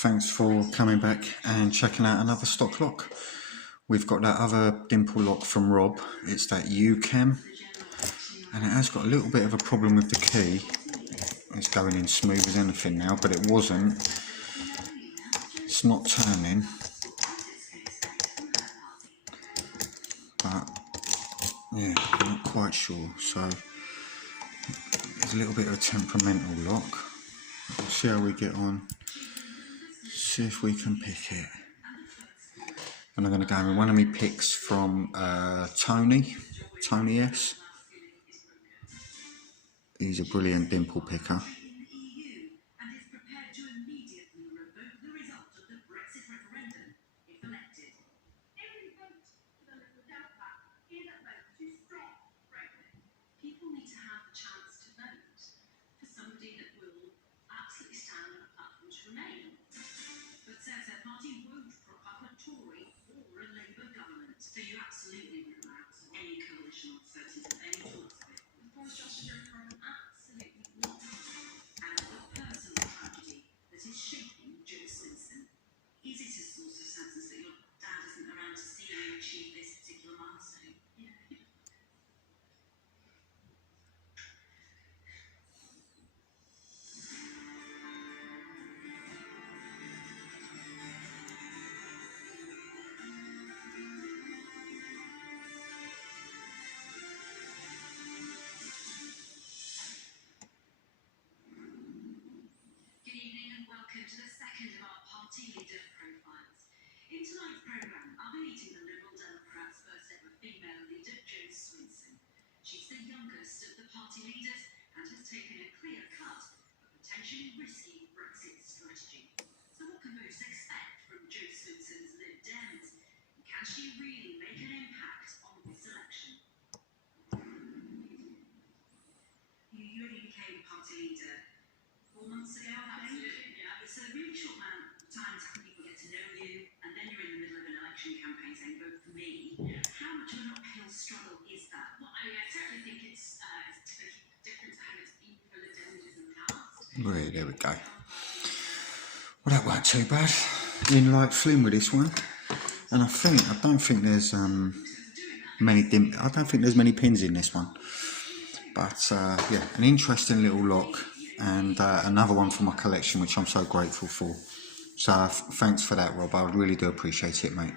thanks for coming back and checking out another stock lock. We've got that other dimple lock from Rob. It's that UCEM, and it has got a little bit of a problem with the key. It's going in smooth as anything now, but it wasn't. It's not turning, but yeah, I'm not quite sure. So it's a little bit of a temperamental lock. We'll see how we get on. See if we can pick it. And I'm going to go with one of my picks from Tony S. He's a brilliant dimple picker. So you absolutely rule out any coalition or certainty of any talks of it. Boris Johnson absolutely not. And the personal tragedy that is shaping Joe Swinson. Is it a source of sadness that your dad isn't around to see you achieve this particular milestone? Welcome to the second of our party leader profiles. In tonight's programme, I'll be meeting the Liberal Democrats' first ever female leader, Jo Swinson. She's the youngest of the party leaders and has taken a clear-cut but potentially risky Brexit strategy. So what can voters expect from Jo Swinson's Lib Dems? And can she really make an impact on this election? You only became party leader 4 months ago, I think. It's a really short amount of time to have people get to know you, and then you're in the middle of an election campaign saying, vote for me. Yeah. How much of an uphill struggle is that? Well, I certainly think it's different to how it's been for the Democrats in the past. Right, there we go. Well, that weren't too bad. In like Flynn with this one. And I don't think there's many pins in this one. But yeah, an interesting little lock. And another one for my collection, which I'm so grateful for. So thanks for that, Rob. I really do appreciate it, mate.